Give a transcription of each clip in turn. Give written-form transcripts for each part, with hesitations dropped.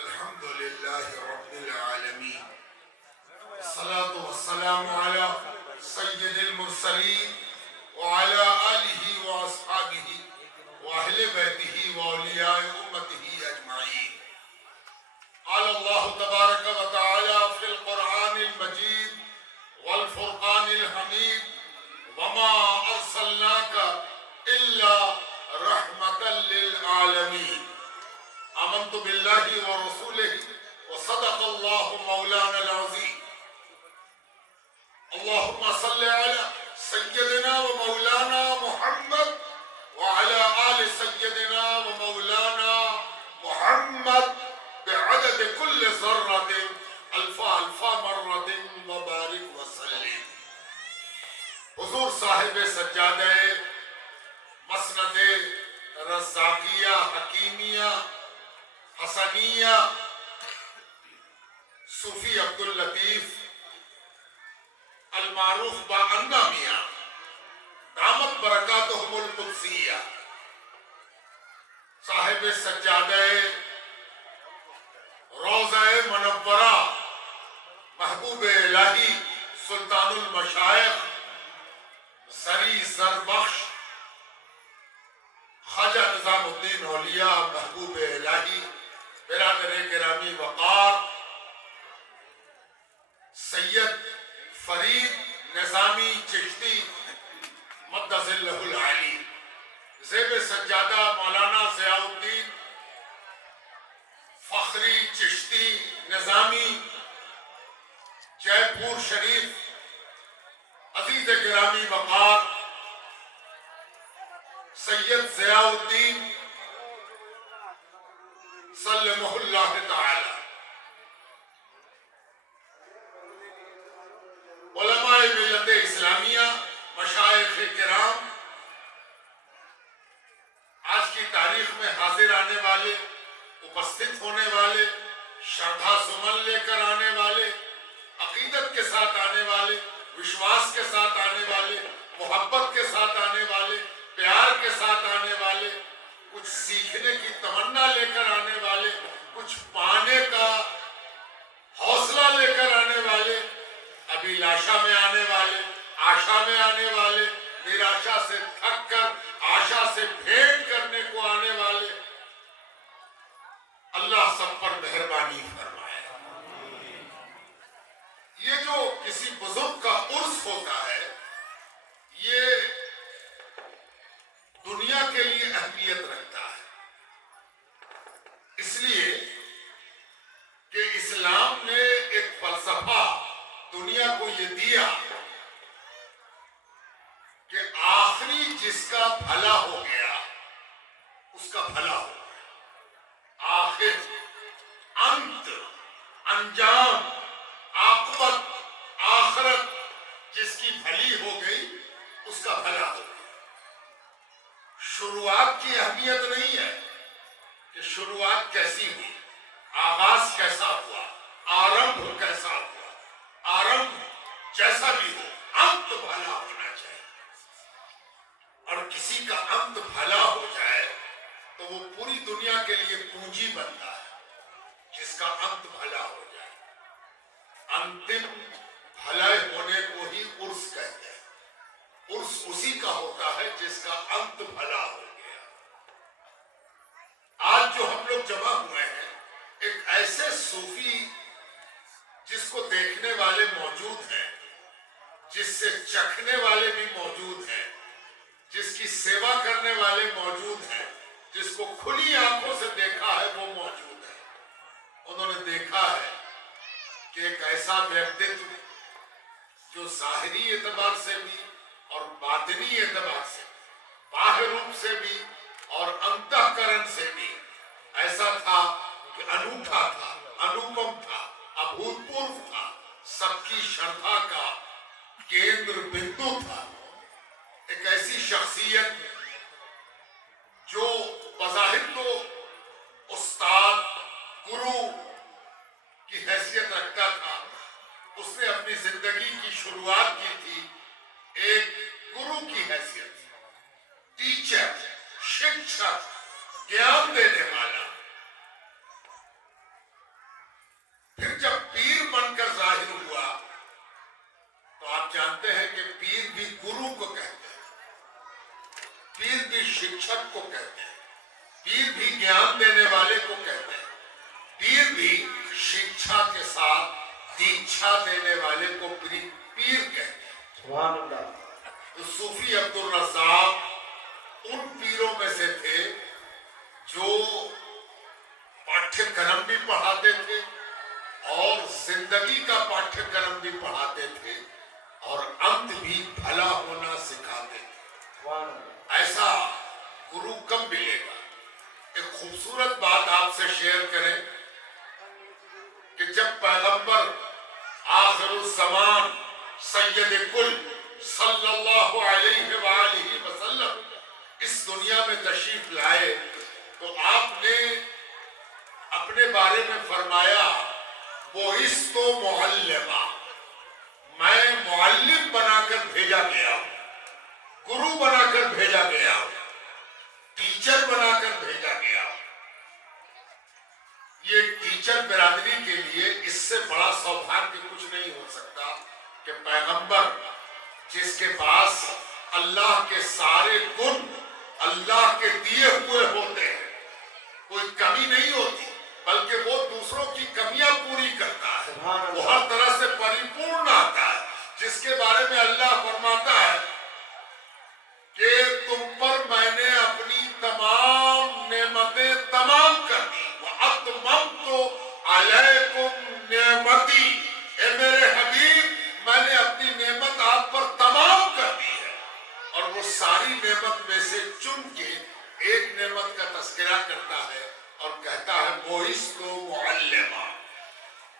الحمد لله رب العالمين، الصلاة والسلام على سيد المرسلين وعلى آله وأصحابه وأهل بيته وأولياء أمته أجمعين. قال الله تبارك وتعالى في القرآن المجيد والفرقان الحميد: وما أرسلناك إلا رحمة للعالمين. آمنت بالله ورسوله وصدق الله مولانا العظيم. اللهم صل على سيدنا ومولانا محمد وعلى آل سيدنا ومولانا محمد بعدد كل ذرة ألف ألف مرة وبارك وسلم. حضور صاحب سجادہ مسند رزاقیہ حکیمیہ حسنیہ صوفی عبداللطیف المعروف بانا میاں دامت برکاتہم القدسیہ صاحب سجادہ روضہ منورہ محبوب الہی سلطان المشائخ زری زربخش خواجہ نظام الدین اولیاء محبوب الہی برادر گرامی وقار سید فرید نظامی چشتی مد ظلہ العلی، زیب سجادہ مولانا ضیاء الدین فخری چشتی نظامی جے پور شریف، عزیز گرامی وقار سید ضیاء الدین سلمہ اللہ تعالی، علماء ملت اسلامیہ، مشائخ کرام، آج کی تاریخ میں حاضر آنے والے، اپستھت ہونے والے، شردھا سمن لے کر آنے والے، عقیدت کے ساتھ آنے والے، وشواس کے ساتھ آنے والے، محبت کے ساتھ آنے والے، پیار کے ساتھ آنے والے، کچھ سیکھنے کی تمنا لے کر آنے والے، کچھ پانے کا حوصلہ لے کر آنے والے، ابھی لاشا میں آنے والے، آشا میں آنے والے، نراشا سے تھک کر آشا سے بھیٹ کرنے کو آنے والے، اللہ سب پر مہربانی فرمائے۔ یہ جو کسی بزرگ کا عرس ہوتا ہے، یہ دنیا کے لیے اہمیت رکھتا ہے، اس لیے کہ اسلام نے ایک فلسفہ دنیا کو یہ دیا کہ آخری جس کا بھلا ہو گیا اس کا بھلا ہو گیا، آخر، انت، انجام، عاقبت، آخرت جس کی بھلی ہو گئی اس کا بھلا ہو گیا۔ شروعات کی اہمیت نہیں ہے کہ شروعات کیسی ہوئی، آغاز کیسا ہوا، آرمبھ کیسا ہوا، آرمبھ جیسا بھی ہو، انت بھلا ہونا چاہیے، اور کسی کا انت بھلا ہو جائے تو وہ پوری دنیا کے لیے پونجی بنتا ہے، جس کا انت بھلا ہو جائے۔ انتم بھلے ہونے کو ہی عرس کہتے ہیں، عرس اسی کا ہوتا ہے جس کا انت بھلا ہو گیا۔ آج جو ہم لوگ جمع ہوئے ہیں، ایک ایسے صوفی جس کو دیکھنے والے موجود ہیں، جس سے چکھنے والے بھی موجود ہیں، جس کی سیوا کرنے والے موجود ہیں، جس کو کھلی آنکھوں سے دیکھا ہے وہ موجود ہے۔ انہوں نے دیکھا ہے کہ ایک ایسا ویکتتو جو ظاہری اعتبار سے بھی اور باطنی اعتبار سے، باہر روپ سے بھی اور انتہکرن سے بھی ایسا تھا کہ انوکھا تھا، انوپم تھا، ابھوتپورو تھا، سب کی شردھا کا کیندر بندو تھا۔ ایک ایسی شخصیت جو بظاہر تو استاد، گرو کی حیثیت رکھتا تھا، اس نے اپنی زندگی کی شروعات کی تھی ایک گرو کی حیثیت، ٹیچر، شکشک، گیان دینے والا، शिक्षक को कहते हैं, पीर भी ज्ञान देने वाले को कहते हैं, पीर भी शिक्षा के साथ दीक्षा देने वाले को पीर कहते हैं। सुभान अल्लाह। तो सूफी अब्दुल रज़्ज़ाक़ उन पीरों में से थे जो पाठ्यक्रम भी पढ़ाते थे और जिंदगी का पाठ्यक्रम भी पढ़ाते थे और अंत भी भला होना सिखाते थे। ऐसा गुरु कब मिलेगा? एक खूबसूरत बात आपसे शेयर करें कि जब पैगंबर आखिरुल ज़मान सैयद कुल सल्लल्लाहु अलैहि वसल्लम इस दुनिया में तशरीफ लाए तो आपने अपने बारे में फरमाया, बोइस्तो मुअल्लिमा, मैं मुअल्लिम बनाकर भेजा गया हूं, गुरु बनाकर भेजा गया हूं, टीचर बनाकर भेजा गया हूं। ये टीचर बिरादरी के लिए इससे बड़ा सौभाग्य कुछ नहीं हो सकता कि पैगंबर जिसके पास अल्लाह के सारे गुण अल्लाह के दिए हुए होते हैं, कोई कमी नहीं होती, बल्कि वो दूसरों की कमियां पूरी करता है, वो हर तरह से परिपूर्ण आता है, जिसके बारे में अल्लाह फरमाता है कि तुम पर मैंने अपनी तमाम नेमतें तमाम कर दी, वअत्ममतु अलैकुम नेमती, ए मेरे हबीब मैंने अपनी नेमत आप पर तमाम कर दी है। और वो सारी नेमत में से चुन के एक नेमत का तस्करा करता है और कहता है बोइस्तो मुअल्लिमा,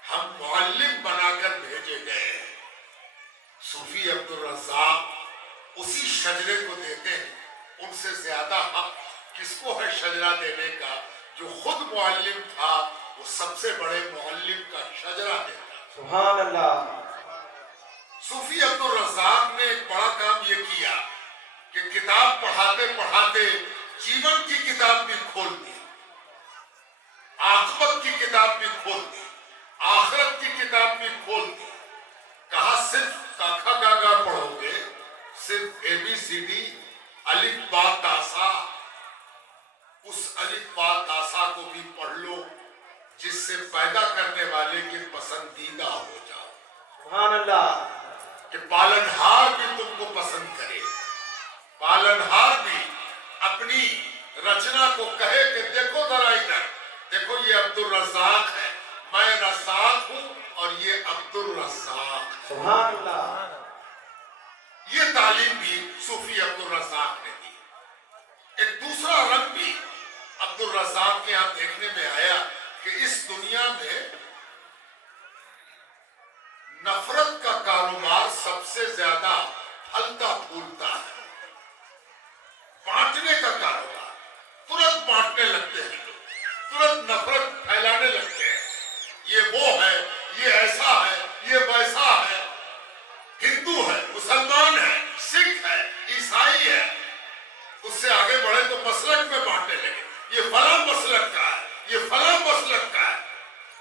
हम मुअल्लिम बनाकर भेजे गए हैं। सूफी अब्दुल रज़्ज़ाक़ उसी शजरे को देते हैं। उनसे ज्यादा हक किसको है शजरा देने का? जो खुद मुअल्लिम था वो सबसे बड़े मुअल्लिम का शजरा देता। सुभान अल्लाह। सूफी अब्दुल रज़्ज़ाक़ ने एक बड़ा काम ये किया कि किताब पढ़ाते पढ़ाते जीवन की किताब भी खोल दी, आखिरत की किताब भी खोल दी, आखिरत की किताब भी खोल दी। कहा सिर्फ काखा गागा पढ़ोगे, सिर्फ ABCD अलिफ बा तासा, उस अलिफ बा तासा को भी पढ़ लो जिससे पैदा करने वाले के पसंदीदा हो जाओ। सुभान अल्लाह। कि पालनहार भी तुमको पसंद करे, पालनहार भी अपनी रचना को कहे कि देखो जरा इधर, देखो ये अब्दुल रज़्ज़ाक़ है, मैं रज़्ज़ाक़ हूं और ये अब्दुल रज़्ज़ाक़। सुभान अल्लाह। ये तालीम भी सूफी अब्दुल रज़्ज़ाक़ ने दी। एक दूसरा रंग भी अब्दुल रज़्ज़ाक़ के यहाँ देखने में आया कि इस दुनिया में नफरत का कारोबार सबसे ज्यादा फलता फूलता है। बांटने का कारोबार, तुरंत बांटने लगते हैं लोग, तुरंत नफरत फैलाने लगते हैं, ये वो है, ये ऐसा है, ये वैसा है, हिंदू है, मुसलमान है, सिख है, ईसाई है। उससे आगे बढ़े तो मसलक में बांटने लगे, ये फला मसलक का है, ये फला मसलक का है।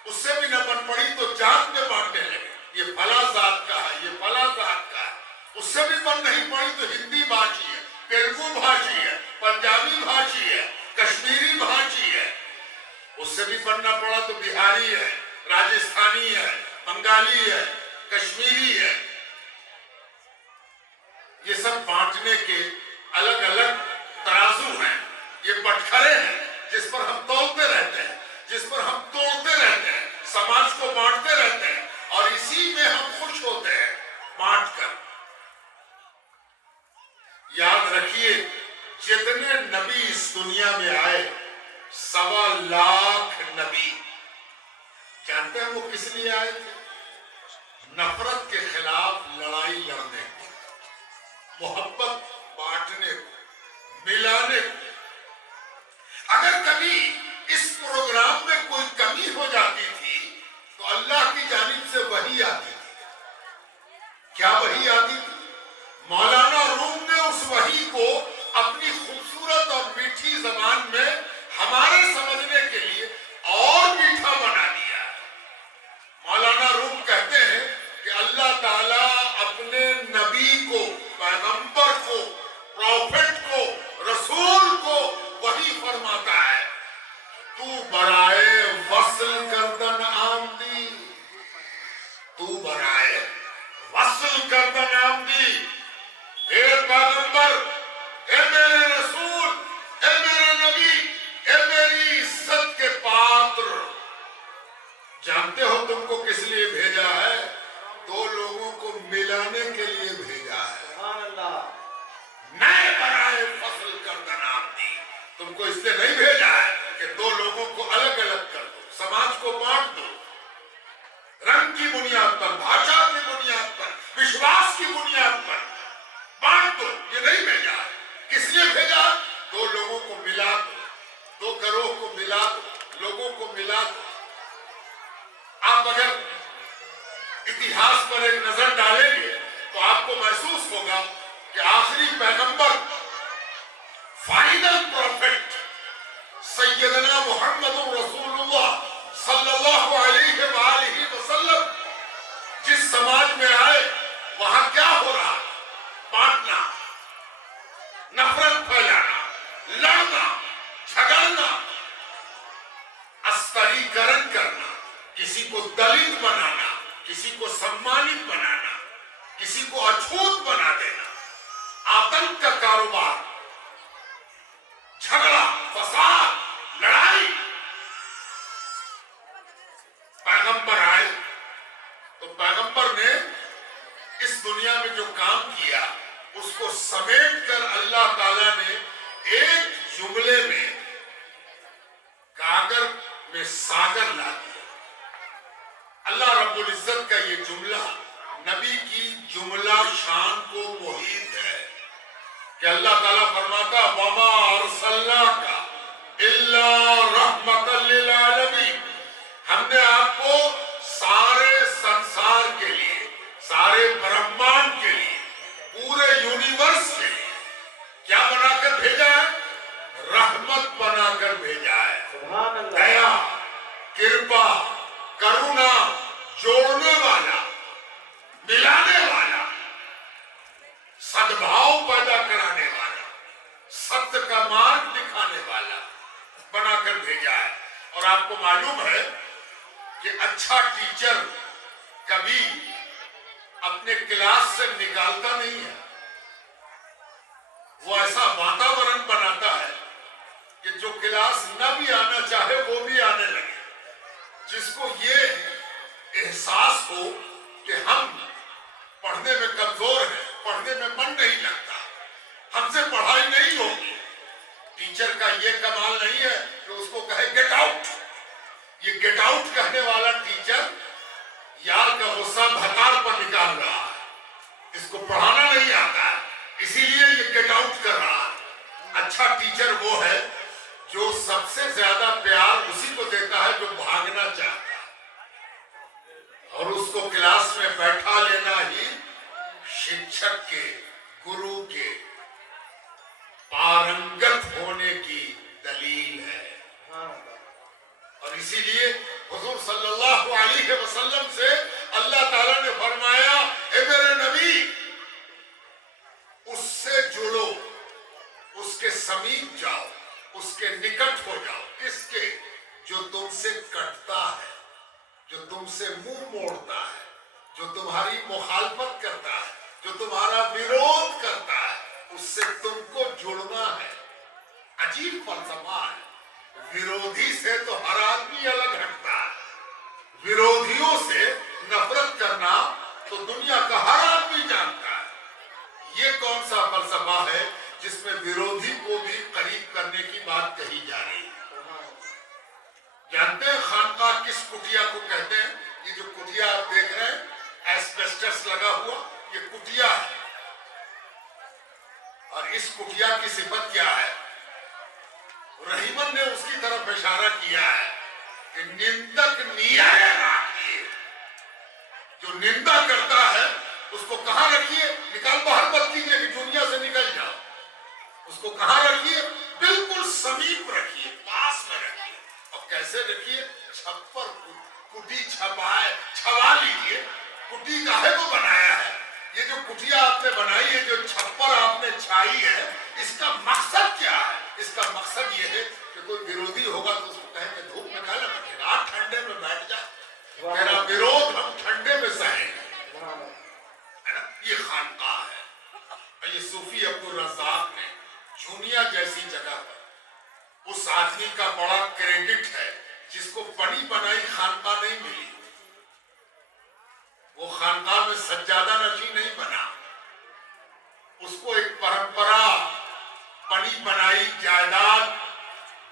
उससे भी न बन पड़ी तो जात में बांटने लगे, ये फला जात का है, ये फला जात का है। उससे भी बन नहीं पड़ी तो हिंदी भाषी है, तेलुगु भाषी है, पंजाबी भाषी है, कश्मीरी भाषी है। उससे भी बनना पड़ा तो बिहारी है, राजस्थानी है, बंगाली है, कश्मीरी है। ये सब बांटने के अलग अलग तराजू हैं, ये बटखरे हैं जिस पर हम तोलते रहते हैं, जिस पर हम तोड़ते रहते हैं, समाज को बांटते रहते हैं और इसी में हम खुश होते हैं बांट कर। याद रखिए जितने नबी इस दुनिया में आए, 1.25 लाख नबी, जानते हैं वो किस लिए आए थे? नफरत के खिलाफ लड़ाई लड़ने को, मोहब्बत बांटने को, मिलाने को। अगर कभी इस प्रोग्राम में कोई कमी हो जाती थी तो अल्लाह की जानिब से वही आती थी। क्या वही आती थी? मौलाना रूम ने उस वही को अपनी खूबसूरत और मीठी जबान में हमारे समझने के लिए और मीठा बना दिया। मौलाना रूम कहते हैं कि अल्लाह ताला अपने नबी को, पैगंबर को, प्रॉफिट को, रसूल को برائے وصل کردن آمدی، تو برائے وصل کردن آمدی، اے پیغمبر، اے میرے رسول، اے میرے نبی، اے میری عزت کے پاتر، جانتے ہو تم کو کس لیے بھیجا ہے؟ دو لوگوں کو ملانے کے لیے بھیجا ہے، سبحان اللہ، نئے برائے فصل کردن آمدی، تم کو اس لیے نہیں بھیجا ہے کہ دو لوگوں کو الگ الگ کر دو، سماج کو بانٹ دو، رنگ کی بنیاد پر، بھاشا کی بنیاد پر، وشواس کی بنیاد پر بانٹ دو، یہ نہیں بھیجا ہے۔ کس لیے بھیجا؟ دو لوگوں کو ملا دو، دو گروہ کو ملا دو، لوگوں کو ملا دو۔ آپ اگر اتہاس پر ایک نظر ڈالیں گے تو آپ کو محسوس ہوگا کہ آخری پیغمبر، فائنل پروفیٹ سیدنا محمد رسول اللہ صلی اللہ علیہ وآلہ وسلم جس سماج میں آئے وہاں کیا ہو رہا؟ بانٹنا، نفرت پھیلانا، لڑنا، جھگڑنا، استریکرن کرنا، کسی کو دلت بنانا، کسی کو سمانت بنانا، کسی کو اچھوت بنا دینا، آتنک کا کاروبار، جھگڑا، فساد، لڑائی۔ پیغمبر آئے تو پیغمبر نے اس دنیا میں جو کام کیا اس کو سمیٹ کر اللہ تعالیٰ نے ایک جملے میں گاگر میں ساگر لا دیا۔ اللہ رب العزت کا یہ جملہ نبی کی جملہ شان کو محیط ہے کہ اللہ تعالیٰ فرماتا وَمَا أَرْسَلْنَاكَ إِلَّا رَحْمَةً لِّلْعَالَمِينَ، ہم نے آپ کو سارے سنسار کے لیے، سارے برہمانڈ کے لیے، پورے یونیورس کے لیے کیا بنا کر بھیجا ہے؟ رحمت بنا کر بھیجا ہے۔ سبحان اللہ، دیا، کرپا، کرونا، جوڑنے والا، ملانے والا، سدبھاؤ پیدا کرانے والا، ستیہ کا مارگ دکھانے والا بنا کر بھیجا ہے۔ اور آپ کو معلوم ہے کہ اچھا ٹیچر کبھی اپنے کلاس سے نکالتا نہیں ہے، وہ ایسا واتاورن بناتا ہے کہ جو کلاس نہ بھی آنا چاہے وہ بھی آنے لگے، جس کو یہ احساس ہو کہ ہم پڑھنے میں کمزور ہیں، پڑھنے میں من نہیں لگتا، ہم سے پڑھائی نہیں ہوگی۔ ٹیچر کا یہ کمال نہیں ہے کہ اس کو کہے گیٹ آؤٹ، یہ گیٹ آؤٹ کہنے والا ٹیچر یار کا غصہ بھتار پر نکال رہا ہے، اس کو پڑھانا نہیں آتا ہے، اسی لیے یہ گیٹ آؤٹ کر رہا ہے۔ اچھا ٹیچر وہ ہے جو سب سے زیادہ پیار اسی کو دیتا ہے جو بھاگنا چاہتا ہے، اور اس کو کلاس میں بیٹھا لینا ہی شکشک کے، گرو کے پارنگت ہونے کی دلیل ہے۔ سبحان اللہ، اور اسی لیے حضور صلی اللہ علیہ وسلم سے اللہ تعالیٰ نے فرمایا اے میرے نبی، اس سے جڑو، اس کے سمیپ جاؤ، اس کے نکٹ ہو جاؤ۔ کس کے؟ جو تم سے کٹتا ہے، جو تم سے منہ موڑتا ہے، جو تمہاری مخالفت کرتا ہے، جو تمہارا ویرودھ کرتا ہے، اس سے تم کو جڑنا ہے۔ عجیب فلسفہ ہے۔ ویرودھی سے تو ہر آدمی الگ ہٹتا ہے، ویرودھیوں سے نفرت کرنا تو دنیا کا ہر آدمی جانتا ہے۔ یہ کون سا فلسفہ ہے جس میں ویرودھی کو بھی قریب کرنے کی بات کہی جا رہی ہے؟ جانتے ہیں خانقاہ کس کٹیا کو کہتے ہیں؟ یہ جو کٹیا آپ دیکھ رہے ہیں ایسبیسٹس لگا ہوا، یہ کٹیا ہے۔ اور اس کٹیا کی صفت کیا ہے؟ رحیمن نے اس کی طرف اشارہ کیا ہے کہ نندک نیائے راکھیے، جو نندا کرتا ہے اس کو کہاں رکھیے؟ نکال باہر مت کیجیے کہ دنیا سے نکل جاؤ، اس کو کہاں رکھیے؟ بالکل سمیپ رکھیے، پاس میں رکھیے۔ اور کیسے رکھیے؟ چھپر کٹی چھپائے، چھوا لیجیے۔ کٹی کاہے کو بنایا ہے؟ یہ جو کٹیا آپ نے بنائی ہے، جو چھپر آپ نے چھائی ہے، اس کا مقصد کیا ہے؟ اس کا مقصد یہ ہے کہ کوئی ویرودھی ہوگا تو اس کو कहें कि धूप में काला बैठेगा, ठंडे में बैठ जा, तेरा विरोध हम ठंडे में सहेंगे, है ना? ये खानकाह है। और ये सूफी अब्दुल रज़्ज़ाक़ ने जूनिया जैसी जगह पर उस आदमी का बड़ा क्रेडिट है जिसको बनी बनाई खानकाह नहीं मिली। वो खानकाह में सज्जादा नशी नहीं बना, उसको एक परंपरा, बनी बनाई जायदाद,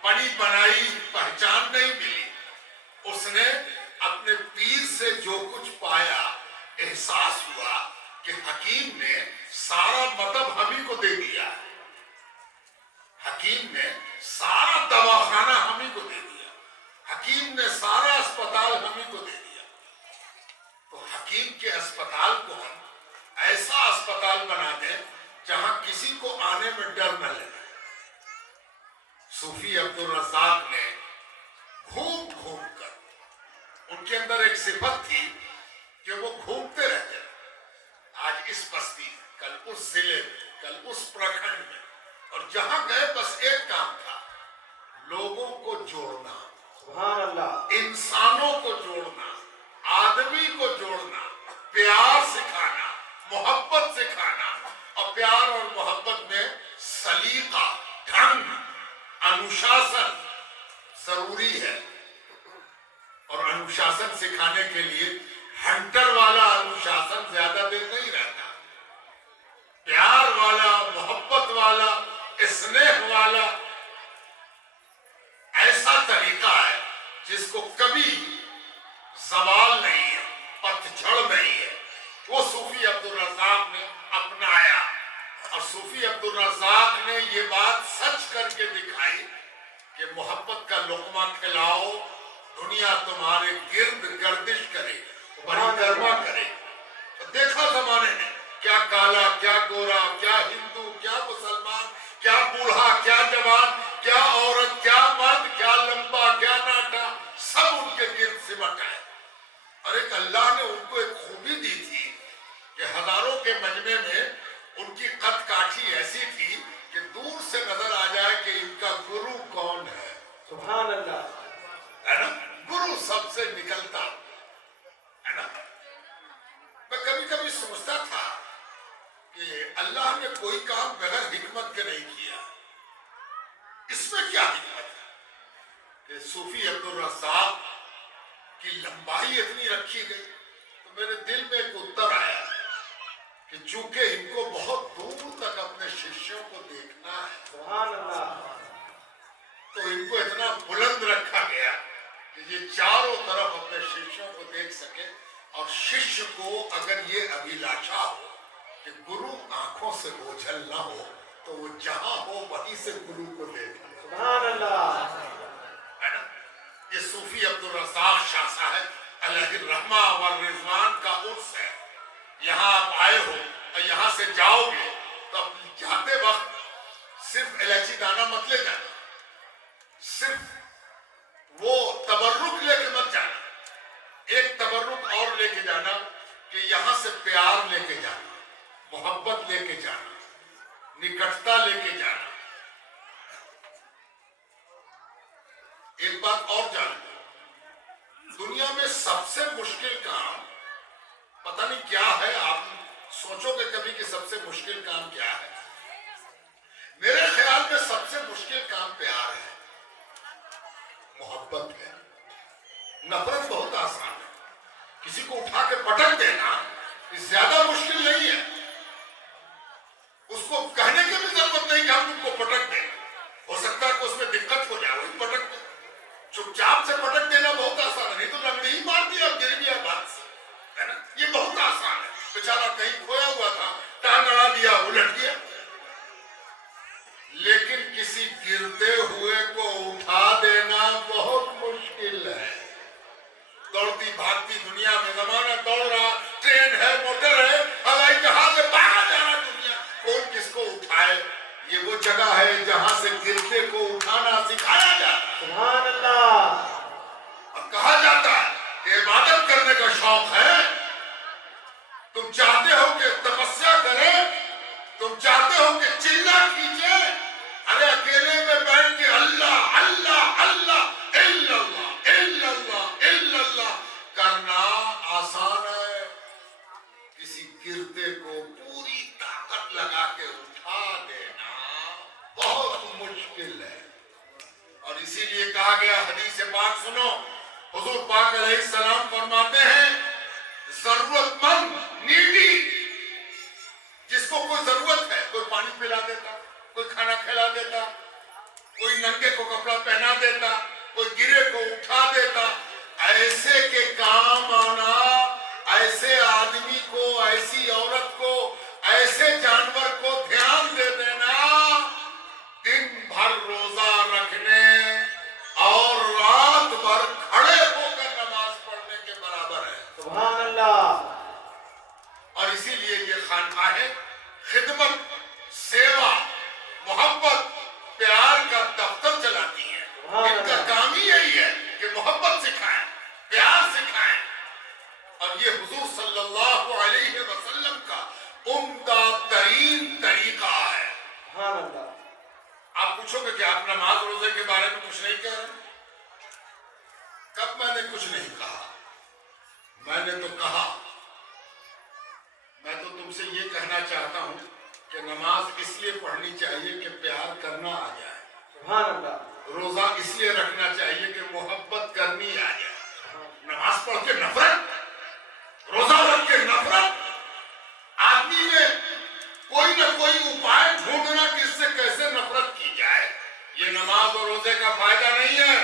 बनी बनाई पहचान नहीं मिली। उसने अपने पीर से जो कुछ पाया, एहसास हुआ कि हकीम ने सारा मतलब हमी को दे दिया, हकीम ने सारा दवाखाना हमी को दे दिया, हकीम ने सारा अस्पताल हमी को दे दिया। तो हकीम के अस्पताल को हम ऐसा अस्पताल बना दें जहां किसी को आने में डर न लगे। सूफी अब्दुल रज़्ज़ाक़ ने घूम घूम कर, उनके अंदर एक सिफत थी कि वो घूमते रहते, आज इस बस्ती में, कल उस जिले में, कल उस प्रखंड में, और जहां गए बस एक काम था, लोगों को जोड़ना, सुभान अल्लाह, इंसानों को जोड़ना, आदमी को जोड़ना, प्यार सिखाना, मोहब्बत सिखाना। और प्यार और मोहब्बत में सलीका, ढंग, अनुशासन जरूरी है। और अनुशासन सिखाने के लिए हंटर वाला अनुशासन ज्यादा देर नहीं रहता, प्यार वाला, मोहब्बत वाला, स्नेह वाला ऐसा तरीका है जिसको कभी सवाल नहीं है, पतझड़ नहीं है। वो सूफी अब्दुल रज़्ज़ाक़ ने अपनाया, और सूफी अब्दुल रज़्ज़ाक़ ने ये बात सच करके दिखाई कि मोहब्बत का लुक़मा खिलाओ, दुनिया तुम्हारे गिर्द गर्दिश करे, परिक्रमा करे। तो देखा जमाने ने, क्या काला, क्या गोरा, क्या हिंदू, क्या मुसलमान, क्या बूढ़ा, क्या जवान, क्या औरत, क्या मर्द, क्या लंबा, क्या नाटा, सब उनके गिर्द सिमट आए। और एक अल्लाह ने उनको एक खूबी दी थी कि हजारों के मजमे में उनकी कद काठी ऐसी थी कि दूर से नजर आ जाए कि इनका गुरु कौन है। सुभान अल्लाह, है ना? गुरु सबसे निकलता है ना। मैं कभी कभी सोचता था कि अल्लाह ने कोई काम बगैर हिकमत के नहीं किया, इसमें क्या हिकमत है कि सूफी अब्दुल रज़्ज़ाक़ की लंबाई इतनी रखी गई। तो मेरे दिल में एक उत्तर आया कि चूंकि इनको बहुत दूर तक अपने शिष्यों को देखना है, सुभान अल्लाह, तो इनको इतना बुलंद रखा गया कि ये चारों तरफ अपने शिष्यों को देख सके। और शिष्य को अगर ये अभिलाषा हो कि गुरु आंखों से ओझल ना हो, तो वो जहां हो वहीं से गुरु को देख ले। सुभान अल्लाह, है ना? ये सूफी अब्दुल रज़्ज़ाक़ शाह साहब अलैहिर्रहमा व रिज़वान का उर्स है। यहाँ आप आए हो और यहाँ से जाओगे तो जाते वक्त सिर्फ इलायची दाना मत ले जाना, सिर्फ वो तबर्रुक लेके मत जाना, एक तबर्रुक और लेके जाना कि यहाँ से प्यार लेके जाना, मोहब्बत लेके जाना, निकटता लेके जाना। एक बात और जान लो, दुनिया में सबसे मुश्किल काम पता नहीं क्या है। आप सोचोगे कभी कि सबसे मुश्किल काम क्या है? मेरे ख्याल में सबसे मुश्किल काम प्यार है, मोहब्बत है। नफरत बहुत आसान है, किसी को उठा के पटक देना ज्यादा मुश्किल नहीं है। उसको कहने की भी जरूरत नहीं कि हम उनको पटक दें, हो सकता है कि उसमें दिक्कत हो जाए, वही पटक दे। चुपचाप से पटक देना बहुत आसान है, नहीं तो लंगड़ी ही मार दिया, गिर गया बात से, है ना? ये बहुत आसान है। बेचारा कहीं खोया हुआ था, टांग अड़ा दिया, उलट गया। लेकिन किसी गिरते हुए को उठा देना बहुत मुश्किल है। दौड़ती भागती दुनिया में जमाना दौड़ रहा, ट्रेन है, मोटर है, हवाई जहाज है, बाहर जा रहा दुनिया, कौन किसको उठाए? ये वो जगह है जहां से गिरते को उठाना सिखाया जाता है। सुभान अल्लाह, और कहा जाता है कि इबादत करने का शौक है, तुम चाहते हो कि तपस्या करें, तुम चाहते हो कि चिल्ला खींचे, अरे अकेले में बैठ के अल्लाह अल्लाह अल्लाह हुजूर पाक अलैहिस्सलाम फरमाते हैं, जरूरतमंद, नीडी, जिसको कोई जरूरत है, कोई पानी पिला देता, कोई खाना खिला देता, कोई नंगे को कपड़ा पहना देता, कोई गिरे को उठा देता, ऐसे के काम आना, ऐसे आदमी को, ऐसी औरत को, ऐसे जानवर को ध्यान दे देना, दिन भर रोजा रखने और रात भर खड़े होकर नमाज पढ़ने के बराबर है। सुभान अल्लाह। और इसीलिए ये खानकाहें खिदमत, सेवा, मोहब्बत, प्यार का दफ्तर चलाती हैं। इनका काम ही यही है कि मोहब्बत सिखाएं, प्यार सिखाएं। और ये हुजूर सल्लल्लाहु अलैहि वसल्लम का उम्दा तरीन तरीका है। सुभान अल्लाह। आप पूछोगे कि आप नमाज रोजे के बारे में कुछ नहीं कह रहे? कब मैंने कुछ नहीं कहा? मैंने तो कहा, मैं तो तुमसे ये कहना चाहता हूं कि नमाज इसलिए पढ़नी चाहिए कि प्यार करना आ जाए। सुभान अल्लाह। रोजा इसलिए रखना चाहिए कि मोहब्बत करनी आ जाए। नमाज पढ़ के नफरत, रोजा रख के नफरत, आदमी में कोई न कोई उपाय ढूंढना कि इससे कैसे नफरत की जाए। ये नमाज और रोजे का फायदा नहीं है।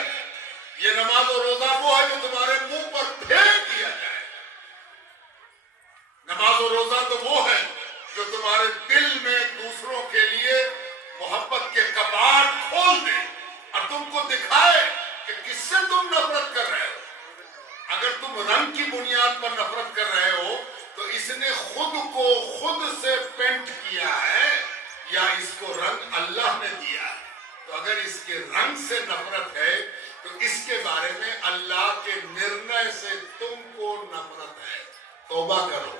ये नमाज और रोजा वो है जो तुम्हारे मुंह पर फेंक दिया जाए। नमाज और रोजा तो वो है जो तुम्हारे दिल में दूसरों के लिए मोहब्बत के कपाट खोल दे और तुमको दिखाए कि किससे तुम नफरत कर रहे हो। अगर तुम रंग की बुनियाद पर नफरत कर रहे हो तो इसने खुद को खुद से पेंट किया है या इसको रंग अल्लाह ने दिया है। तो अगर इसके रंग से नफरत है तो इसके बारे में अल्लाह के निर्णय से तुमको नफरत है। तौबा करो,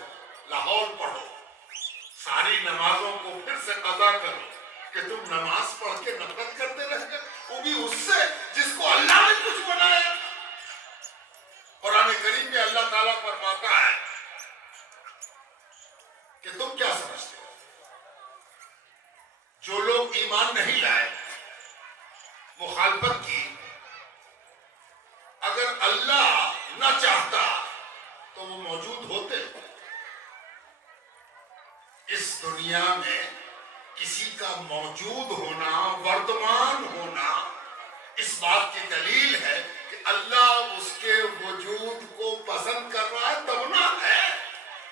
लाहौर पढ़ो, सारी नमाजों को फिर से कज़ा करो कि तुम नमाज पढ़ के नफरत करते रह गए, वो भी उससे जिसको अल्लाह ने कुछ बनाया। कुरान करीम में अल्लाह ताला फरमाता है कि तुम क्या समझते हो, जो लोग ईमान नहीं लाए, मुखालफत की, अगर अल्लाह न चाहता तो वो मौजूद होते। इस दुनिया में किसी का मौजूद होना, वर्तमान होना, इस बात की दलील है कि अल्लाह उसके वजूद को पसंद कर रहा है, तब ना है।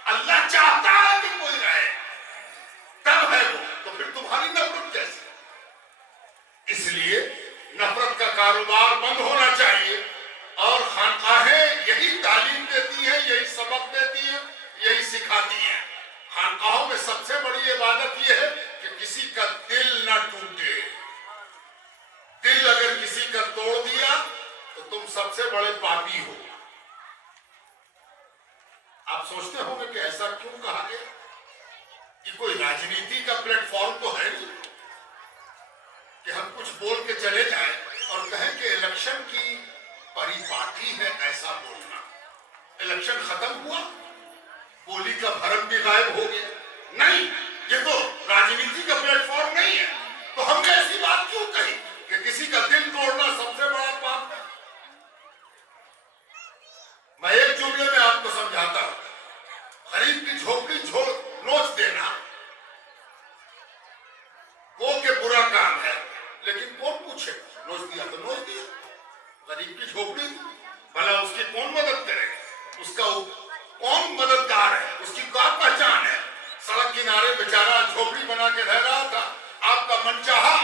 अल्लाह चाहता है कि कोई रहे, तब है वो। तो फिर तुम्हारी नफरत कैसे? इसलिए नफरत का कारोबार बंद होना चाहिए। और खानकाहें यही तालीम देती हैं, यही सबक देती हैं, यही सिखाती हैं। खानकाहों में सबसे बड़ी इबादत यह है कि किसी का दिल ना टूटे। दिल अगर किसी का तोड़ दिया तो तुम सबसे बड़े पापी हो। आप सोचते होंगे कि ऐसा क्यों कहा गया? कि कोई राजनीति का प्लेटफॉर्म तो है नहीं कि हम कुछ बोल के चले जाएं और कहें कि इलेक्शन की परिपाटी है ऐसा बोलना। इलेक्शन खत्म हुआ, बोली का भरम भी गायब हो गया। नहीं, ये तो राजनीति का प्लेटफॉर्म नहीं है। तो हमने ऐसी बात क्यों कही कि किसी का दिल तोड़ना सबसे बड़ा पाप है? मैं एक जुमले में आपको समझाता हूं। गरीब की झोपड़ी नोच देना वो के बुरा काम है, लेकिन कौन पूछे? नोच दिया तो नोच दिया। गरीब की झोपड़ी भला उसकी कौन मदद करेगा? उसका कौन मददगार है? उसकी क्या पहचान है? सड़क किनारे बेचारा झोपड़ी बना के रह रहा था, आपका मन चाहा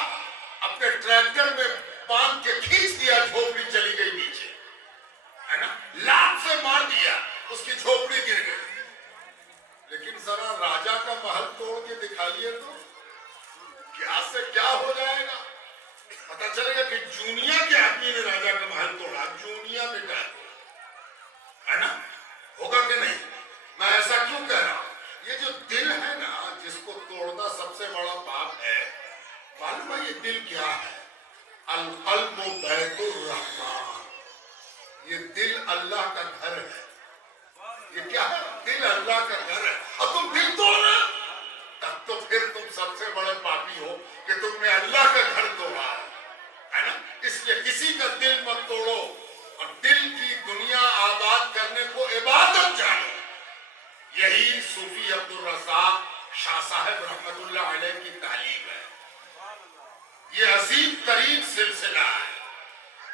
अपने ट्रैक्टर में बांध के खींच दिया, झोपड़ी चली गई नीचे, है ना? लात से मार दिया, उसकी झोपड़ी गिर गई। लेकिन जरा राजा का महल तोड़ के दिखाइए तो क्या से क्या हो जाएगा। पता चलेगा कि जूनिया के आदमी ने राजा का महल तोड़ा, जूनिया बेटा, है ना? होगा कि नहीं? मैं ऐसा क्यों कह रहा हूं? ये जो दिल है ना, जिसको तोड़ना सबसे बड़ा पाप है, मालूम है ये दिल क्या है? अल क़ल्बु बैतुर रहमान। ये दिल अल्लाह का घर है। ये क्या है? दिल अल्लाह का घर है और तुम दिल तोड़ना, तब तो फिर तुम सबसे बड़े पापी हो कि तुमने अल्लाह का घर तोड़ा है ना? इसलिए किसी का दिल मत तोड़ो। और दिल की दुनिया عبادت جانو. یہی صوفی عبدالرزاق شاہ صاحب رحمت اللہ علیہ کی تعلیم ہے. یہ عظیم ترین سلسلہ ہے.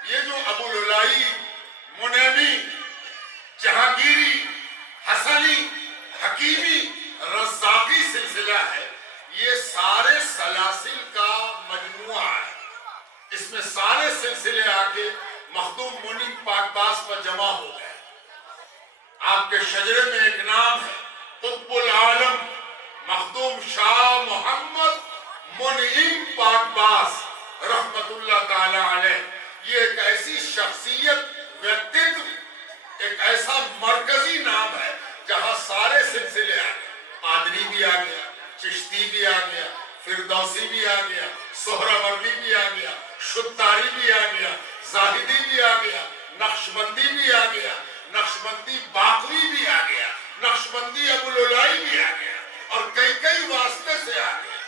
یہ جو ابو العلائی، منیمی، جہانگیری، حسنی، حکیمی، رزاقی سلسلہ ہے، یہ سارے سلاسل کا مجموعہ ہے. اس میں سارے سلسلے آ کے مخدوم منی پاک باز پر جمع ہو گئے. آپ کے شجرے میں ایک نام ہے قطب العالم مخدوم شاہ محمد منعم پاک باز رحمت اللہ تعالی علیہ. یہ ایک ایسی شخصیت، ویکتتو، ایک ایسا مرکزی نام ہے جہاں سارے سلسلے آ گئے. قادری بھی آ گیا، چشتی بھی آ گیا، فردوسی بھی آ گیا، سہروردی بھی آ گیا، شتاری بھی آ گیا، زاہدی بھی آ گیا، نقشبندی بھی آ گیا، نقشبندی باقوی بھی آ گیا، نقشبندی ابو العلائی بھی آ گیا، اور کئی کئی واسطے سے آ گیا.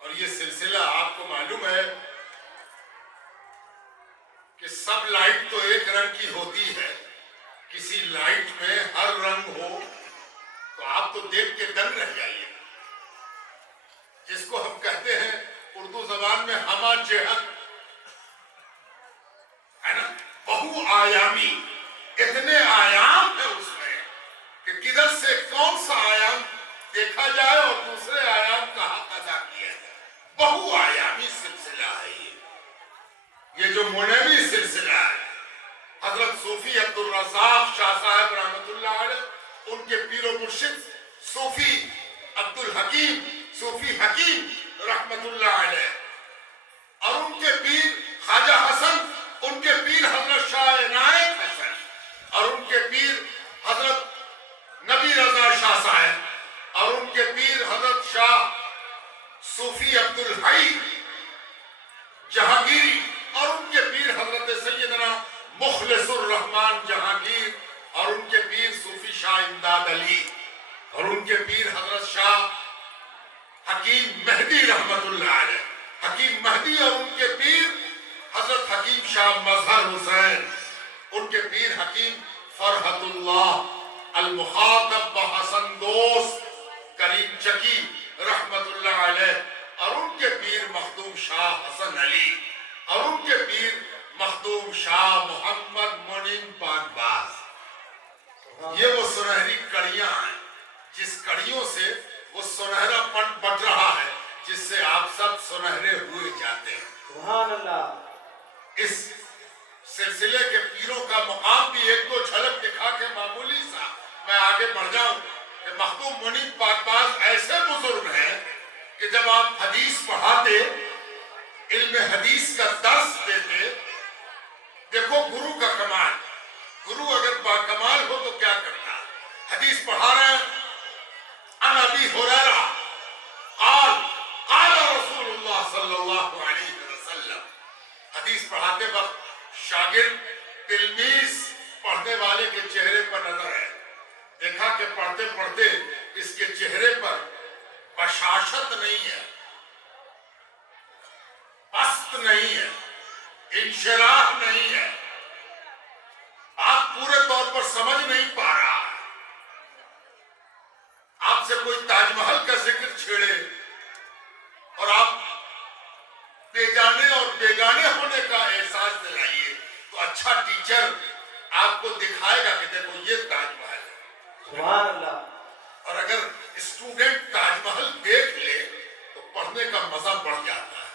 اور یہ سلسلہ آپ کو معلوم ہے کہ سب لائٹ تو ایک رنگ کی ہوتی ہے. کسی لائٹ میں ہر رنگ ہو تو آپ تو دیکھ کے دنگ رہ جائیے. جس کو ہم کہتے ہیں اردو زبان میں ہمہ جہت ہے نا، بہو آیامی. اتنے آیام ہیں اس میں کہ کدھر سے کون سا آیام دیکھا جائے اور دوسرے آیام کا حق ادا کیا جائے. بہو آیامی سلسلہ ہے یہ جو منیوی سلسلہ ہے. حضرت صوفی عبدالرزاق شاہ صاحب رحمت اللہ علیہ، ان کے پیر و مرشد صوفی عبدالحکیم، صوفی حکیم رحمت اللہ علیہ، اور ان کے پیر خواجہ حسن، ان کے پیر حضرت شاہ عنایت حسن، اور ان کے پیر حضرت نبی رضا شاہ صاحب، اور ان کے پیر حضرت شاہ صوفی عبدالحی جہانگیری، اور ان کے پیر حضرت سیدنا مخلص الرحمن جہانگیر، اور ان کے پیر صوفی شاہ امداد علی، اور ان کے پیر حضرت شاہ حکیم مہدی رحمت اللہ علیہ. حکیم مہدی اور ان کے پیر حضرت حکیم شاہ مظہر حسین، ان کے پیر حکیم فرحت اللہ المخاطب بحسن دوست کریم چکی رحمت اللہ علیہ، اور ان کے پیر مخدوم شاہ حسن علی، اور ان کے پیر مخدوم شاہ محمد منعم پاک باز. یہ وہ سنہری کڑیاں ہیں جس کڑیوں سے وہ سنہرا پن بٹ رہا ہے، جس سے آپ سب سنہرے ہوئے جاتے ہیں. سبحان اللہ. اس سلسلے کے پیروں کا مقام بھی ایک دو جھلک دکھا کے معمولی سا میں آگے بڑھ جاؤں کہ مخدوم منعم پاک باز ایسے بزرگ ہیں کہ جب آپ حدیث پڑھاتے، علم حدیث کا درس دیتے، دیکھو گرو کا کمال. گرو اگر باکمال ہو تو کیا کرتا؟ حدیث پڑھا رہے ہیں، عن ابی ہریرہ قال قال رسول اللہ صلی اللہ علیہ وسلم. حدیث پڑھاتے وقت شاگرد تلمیذ پڑھنے والے کے چہرے پر نظر ہے. دیکھا کہ پڑھتے پڑھتے اس کے چہرے پر بشاشت نہیں ہے، بست نہیں ہے، انشراح نہیں ہے. آپ پورے طور پر سمجھ نہیں پا رہا. آپ سے کوئی تاج محل کا ذکر چھیڑے اور آپ بے جانے اور بیگانے ہونے کا احساس دلائیے تو اچھا ٹیچر آپ کو دکھائے گا کہ دیکھو یہ تاج محل ہے. سبحان اللہ. اور اگر اسٹوڈنٹ تاج محل دیکھ لے تو پڑھنے کا مزہ بڑھ جاتا ہے.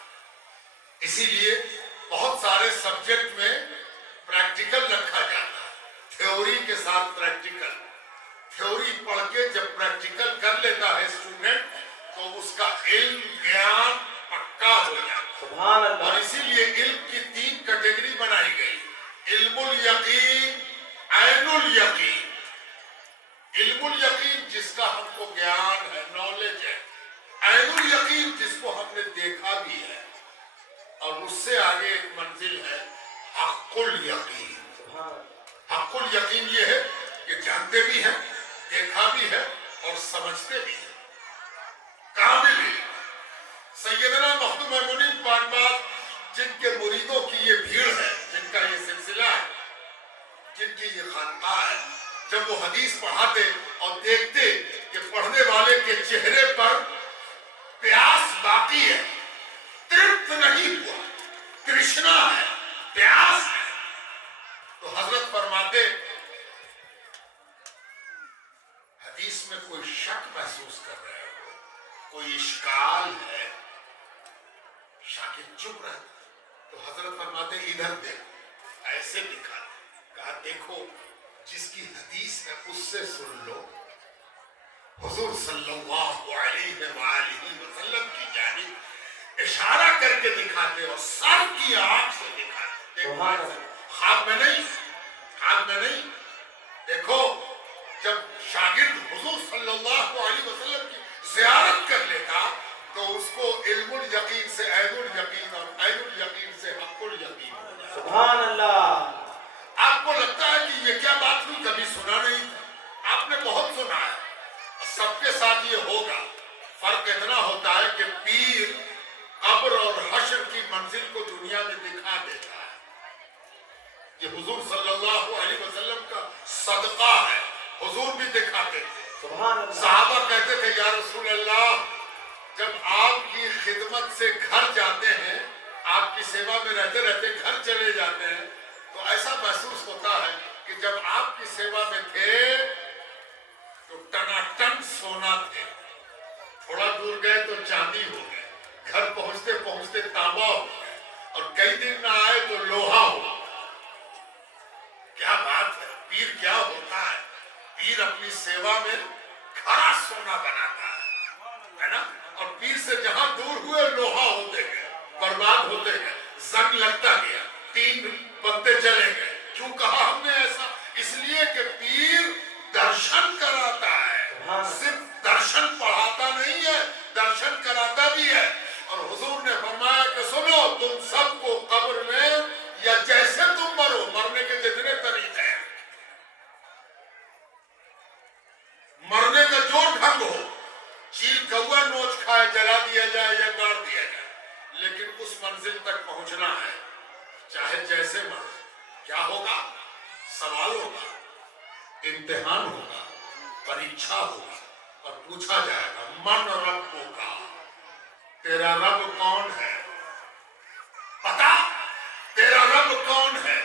اسی لیے بہت سارے سبجیکٹ میں پریکٹیکل رکھا جاتا ہے، تھیوری کے ساتھ پریکٹیکل. تھیوری پڑھ کے جب پریکٹیکل کر لیتا ہے اسٹوڈنٹ تو اس کا علم گیان پکا ہو جاتا ہے. سبحان اللہ. اور اسی لیے علم کی 3 کیٹیگری بنائی گئی: علم الیقین، عین الیقین. علم الیقین جس کا ہم کو گیان ہے، نالج ہے. عین الیقین جس کو ہم نے دیکھا بھی ہے. اور اس سے آگے ایک منزل ہے حق الیقین. حق الیقین یہ ہے کہ جانتے بھی ہیں، دیکھا بھی ہے اور سمجھتے بھی ہیں. کامل علم. سیدنا مخدوم منعم پاک باز جن کے مریدوں کی یہ بھیڑ ہے، جن کا یہ سلسلہ ہے، جن کی یہ خانقاہ ہے. جب وہ حدیث پڑھاتے اور دیکھتے کہ پڑھنے والے کے چہرے پر پیاس باقی ہے, ترپت نہیں ہوا, ترشنا ہے, پیاس ہے, تو حضرت فرماتے حدیث میں کوئی شک محسوس کر رہے ہو, کوئی اشکال ہے. شاگرد چپ رہتا. تو حضرت فرماتے ادھر دیکھو, ایسے دکھا. کہا دیکھو جس کی حدیث ہے اس سے سن لو. حضور صلی اللہ علیہ وآلہ وسلم کی جانب اشارہ کر کے دکھاتے اور سر کی آنکھ سے دکھاتے. دیکھو خواب میں نہیں, خواب میں نہیں. دیکھو جب شاگرد حضور صلی اللہ علیہ وسلم کی زیارت کر لیتا تو اس کو علم الیقین سے عین الیقین اور عین الیقین سے حق الیقین. سبحان اللہ. آپ کو لگتا ہے کہ یہ کیا بات ہوئی, کبھی سنا نہیں تھا. آپ نے بہت سنا ہے, سب کے ساتھ یہ ہوگا. فرق اتنا ہوتا ہے کہ پیر قبر اور حشر کی منزل کو دنیا میں دکھا دیتا ہے. یہ حضور صلی اللہ علیہ وسلم کا صدقہ ہے. حضور بھی دکھاتے تھے. سبحان اللہ. صحابہ کہتے تھے یا رسول اللہ جب آپ کی خدمت سے گھر جاتے ہیں, آپ کی سیوا میں رہتے رہتے گھر چلے جاتے ہیں, تو ایسا محسوس ہوتا ہے کہ جب آپ کی سیوا میں تھے تو ٹناٹن سونا تھے, تھوڑا دور گئے تو چاندی ہو گئے, گھر پہنچتے پہنچتے تانبا ہو گئے, اور کئی دن نہ آئے تو لوہا ہو. کیا بات ہے, پیر کیا ہوتا ہے, پیر اپنی سیوا میں کھرا سونا بناتا ہے نا. اور پیر سے جہاں دور ہوئے لوہا ہوتے گئے, برباد ہوتے گئے, زنگ لگتا گیا, 3 بنتے چلے گئے. کیوں کہا ہم نے ایسا؟ اس لیے کہ پیر درشن کراتا ہے, صرف درشن پڑھاتا نہیں ہے, درشن کراتا بھی ہے. اور حضور نے فرمایا کہ سنو تم سب کو قبر میں یا جیسے تم مرو, مرنے کے جتنے طریقے ہیں, مرنے کا جو ڈھنگ ہو, چیل کوا نوچ کھائے, جلا دیا جائے یا گاڑ دیا جائے, لیکن اس منزل تک پہنچنا ہے. چاہے جیسے مرو. کیا ہوگا؟ سوال ہوگا, امتحان ہوگا, پریچھا ہوگا, اور پوچھا جائے گا من ربو کا, تیرا رب کون ہے, بتا تیرا رب کون ہے.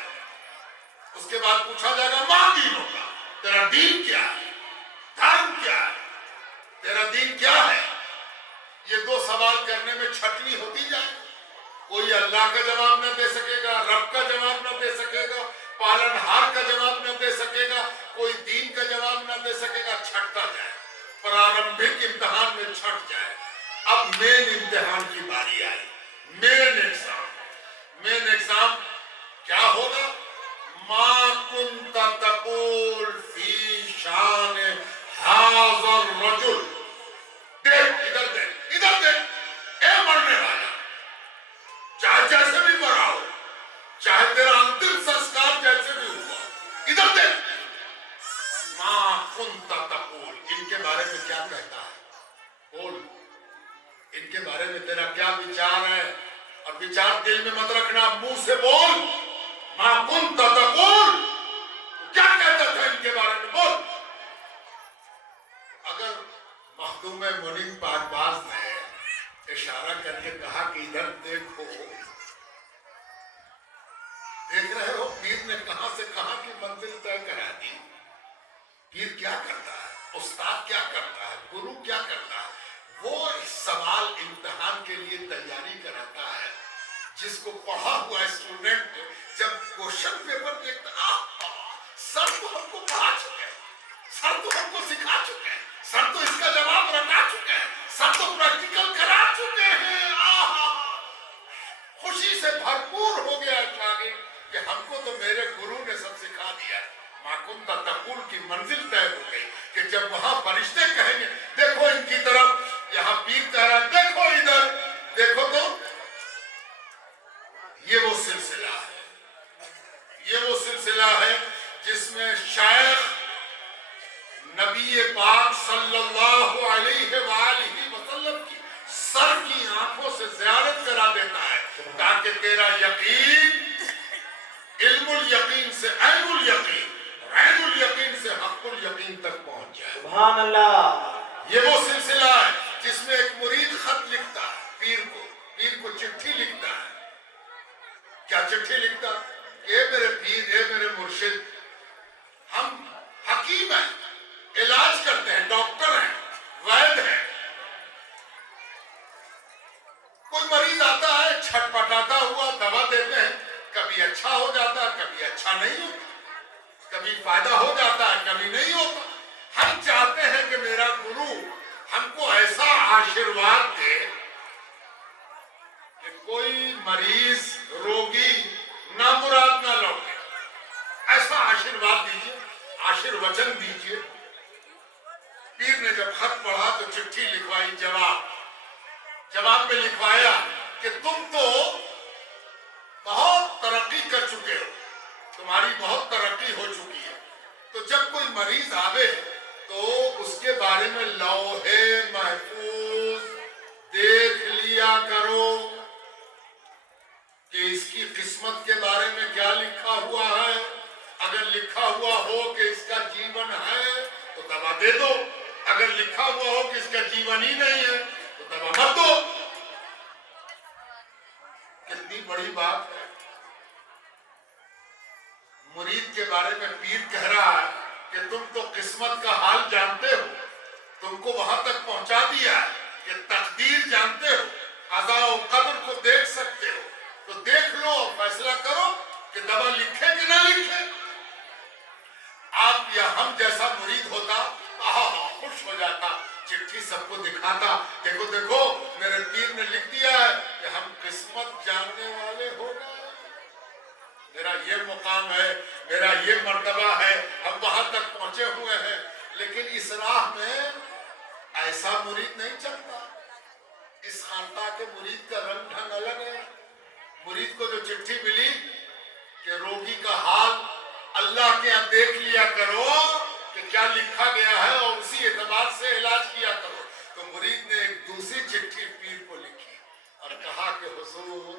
اس کے بعد پوچھا جائے گا ماں دینوں کا, تیرا دین کیا ہے, دھرم کیا ہے, تیرا دین کیا ہے. یہ 2 سوال کرنے میں چھٹنی ہوتی جائے. کوئی اللہ کا جواب نہ دے سکے گا, رب کا جواب نہ دے سکے گا, پالن ہار کا جواب نہ دے سکے گا, کوئی دین کا جواب نہ دے سکے گا. چھٹتا جائے, پرارمبھک امتحان میں چھٹ جائے. اب مین امتحان کی باری آئی, مین ایگزام. مین ایگزام کیا ہوگا؟ ما کنت تقول فی شان ھذا الرجل. دیکھ ادھر دیکھ, ادھر دیکھ, اے مرنے والا, چاہے جیسے بھی مرا ہو, چاہے تیرا انتم سنسکار جیسے بھی ہوا, ادھر دیکھ. ما کنت تقول, ان کے بارے میں کیا کہتا ہے, بول. ان کے بارے میں تیرا کیا وچار ہے, اور وچار دل میں مت رکھنا, منہ سے بول. ما کنت تقول, کیا کہتا تھا ان کے بارے میں, بول. اگر مخدوم منیم پاکباز نے اشارہ کر کے کہا کہ ادھر دیکھو, دیکھ رہے ہو پیر نے کہاں سے کہاں کی منزل طے کرا دی. پیر کیا کرتا ہے, استاد کیا کرتا ہے, گرو کیا کرتا ہے, وہ سوال امتحان کے لیے تیاری کراتا ہے. جس کو پڑھا ہوا اسٹوڈنٹ جب کوشچن پیپر دیکھتا, سر تو ہم کو پڑھا چکے ہیں, سر تو ہم کو سکھا چکے ہیں, سر تو اس کا جواب رٹا چکے ہیں, سر تو پریکٹیکل کرا چکے ہیں. خوشی سے بھرپور ہو گیا شاگرد کہ ہم کو تو میرے گرو نے سب سکھا دیا. ما کنت تقول کی منزل طے ہو گئی کہ جب وہاں فرشتے کہیں گے دیکھو ان کی طرف, یہاں پیر کہہ رہا ہے دیکھو ادھر, دیکھو تو یہ وہ سلسلہ ہے, یہ وہ سلسلہ ہے جس میں شیخ نبی پاک صلی اللہ علیہ وآلہ وسلم کی سر کی آنکھوں سے زیارت کرا دیتا ہے تاکہ تیرا یقین علم الیقین سے عین الیقین यकीन तक पहुंच जाए। सुभान अल्लाह। ये वो सिलसिला है जिसमें एक मुरीद खत लिखता है पीर को चिट्ठी लिखता है। क्या चिट्ठी लिखता? ए मेरे पीर, ए मेरे मुर्शिद, हम हकीम हैं, इलाज करते हैं, डॉक्टर हैं, वैद्य हैं। कोई मरीज आता है, छटपटाता हुआ दवा देते हैं, कभी अच्छा हो जाता है, कभी अच्छा नहीं होता, कभी फायदा हो जाता है, कभी नहीं होता। हम चाहते हैं कि मेरा गुरु हमको ऐसा आशीर्वाद दे कि कोई मरीज, रोगी नामुराद ना लौटे। ऐसा आशीर्वाद दीजिए, आशीर्वचन दीजिए। पीर ने जब खत पढ़ा तो चिट्ठी लिखवाई, जवाब में लिखवाया कि तुम तो बहुत तरक्की कर चुके हो, तुम्हारी बहुत तरक्की हो चुकी है, तो जब कोई मरीज आवे तो उसके बारे में लौहे महफूज देख लिया करो कि इसकी किस्मत के बारे में क्या लिखा हुआ है। अगर लिखा हुआ हो कि इसका जीवन है तो दवा दे दो, अगर लिखा हुआ हो कि इसका जीवन ही नहीं है तो दवा मत दो। कितनी बड़ी बात है। मुरीद के बारे में पीर कह रहा है कि तुम तो किस्मत का हाल जानते हो, तुमको वहां तक पहुंचा दिया है कि तकदीर जानते हो, अज़ा और कदर को देख सकते हो, तो देख लो और फैसला करो कि दवा लिखे कि ना लिखे। आप या हम जैसा मुरीद होता खुश हो जाता, चिट्ठी सबको दिखाता, देखो देखो मेरे पीर ने लिख दिया है कि हम किस्मत जानने वाले हो गए, मेरा ये मुकाम है, मेरा ये मर्तबा है, हम वहां तक पहुंचे हुए हैं। लेकिन इस राह में ऐसा मुरीद नहीं चलता। इस खानका के मुरीद का रंग ढंग अलग है। मुरीद को जो चिट्ठी मिली कि रोगी का हाल अल्लाह के यहाँ देख लिया करो कि क्या लिखा गया है और उसी एतबार से इलाज किया करो, तो मुरीद ने एक दूसरी चिट्ठी पीर को लिखी और कहा कि हुजूर,